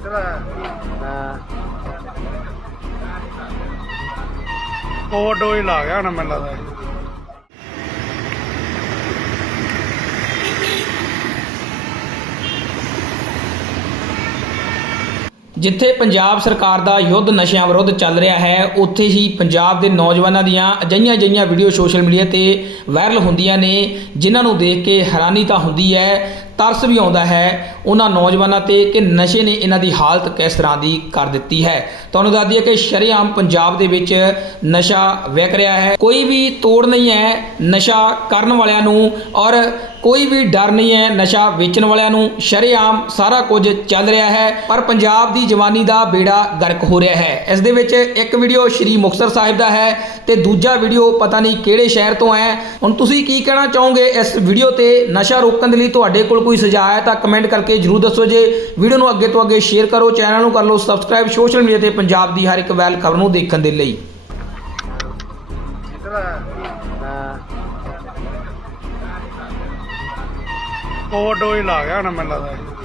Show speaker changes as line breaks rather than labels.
ਹਾਂ।
ਓਵਰਡੋਜ਼ ਲਾ ਗਿਆ ਨਾ ਮੈਨੂੰ ਲੱਗਦਾ।
ਜਿੱਥੇ ਪੰਜਾਬ ਸਰਕਾਰ ਦਾ ਯੁੱਧ ਨਸ਼ਿਆਂ ਵਿਰੁੱਧ ਚੱਲ ਰਿਹਾ ਹੈ, ਉੱਥੇ ਹੀ ਪੰਜਾਬ ਦੇ ਨੌਜਵਾਨਾਂ ਦੀਆਂ ਅਜਈਆਂ ਅਜਈਆਂ ਵੀਡੀਓ ਸੋਸ਼ਲ ਮੀਡੀਆ ਤੇ ਵਾਇਰਲ ਹੁੰਦੀਆਂ ਨੇ, ਜਿਨ੍ਹਾਂ ਨੂੰ ਦੇਖ ਕੇ ਹੈਰਾਨੀ ਤਾਂ ਹੁੰਦੀ ਹੈ, ਤਰਸ ਵੀ ਆਉਂਦਾ ਹੈ ਉਹਨਾਂ ਨੌਜਵਾਨਾਂ ਤੇ ਕਿ ਨਸ਼ੇ ਨੇ ਇਹਨਾਂ ਦੀ ਹਾਲਤ ਕਿਸ ਤਰ੍ਹਾਂ ਦੀ ਕਰ ਦਿੱਤੀ ਹੈ। ਤੁਹਾਨੂੰ ਦੱਸ ਦਈਏ ਕਿ ਸ਼ਰੇਆਮ ਪੰਜਾਬ ਦੇ ਵਿੱਚ ਨਸ਼ਾ ਵਿਕ ਰਿਹਾ ਹੈ। ਕੋਈ ਵੀ ਤੋੜ ਨਹੀਂ ਹੈ, ਨਸ਼ਾ ਕਰਨ ਵਾਲਿਆਂ ਨੂੰ ਔਰ ਕੋਈ ਵੀ ਡਰ ਨਹੀਂ ਹੈ, ਨਸ਼ਾ ਵੇਚਣ ਵਾਲਿਆਂ ਨੂੰ ਸ਼ਰੇਆਮ ਸਾਰਾ ਕੁਝ ਚੱਲ ਰਿਹਾ ਹੈ, ਪਰ ਪੰਜਾਬ ਦੀ ਜਵਾਨੀ ਦਾ ਬੇੜਾ ਗਰਕ ਹੋ ਰਿਹਾ ਹੈ। ਇਸ ਦੇ ਵਿੱਚ ਇੱਕ ਵੀਡੀਓ ਸ਼੍ਰੀ ਮੁਕਤਸਰ ਸਾਹਿਬ ਦਾ ਹੈ ਤੇ ਦੂਜਾ ਵੀਡੀਓ ਪਤਾ ਨਹੀਂ ਕਿਹੜੇ ਸ਼ਹਿਰ ਤੋਂ ਹੈ। ਹੁਣ ਤੁਸੀਂ ਕੀ ਕਹਿਣਾ ਚਾਹੋਗੇ ਇਸ ਵੀਡੀਓ ਤੇ ਨਸ਼ਾ ਰੋਕਣ ਦੇ ਲਈ ਤੁਹਾਡੇ ਕੋਲ ਕੋਈ ਸੁਝਾਅ ਹੈ ਤਾਂ ਕਮੈਂਟ ਕਰਕੇ ਜਰੂਰ ਦੱਸੋ ਜੇ ਵੀਡੀਓ ਨੂੰ ਅੱਗੇ ਤੋਂ ਅੱਗੇ ਸ਼ੇਅਰ ਕਰੋ, ਚੈਨਲ ਨੂੰ ਕਰ ਲਓ ਸਬਸਕ੍ਰਾਈਬ, ਸੋਸ਼ਲ ਮੀਡੀਆ ਤੇ ਪੰਜਾਬ ਦੀ ਹਰ ਇੱਕ ਵੈਲ ਖਬਰ ਨੂੰ ਦੇਖਣ ਦੇ ਲਈ।
ਹਾਂ
ਓਵਰਡੋਜ਼ ਲਾ ਗਿਆ ਹੁਣ ਮੈਨੂੰ ਲੱਗਦਾ।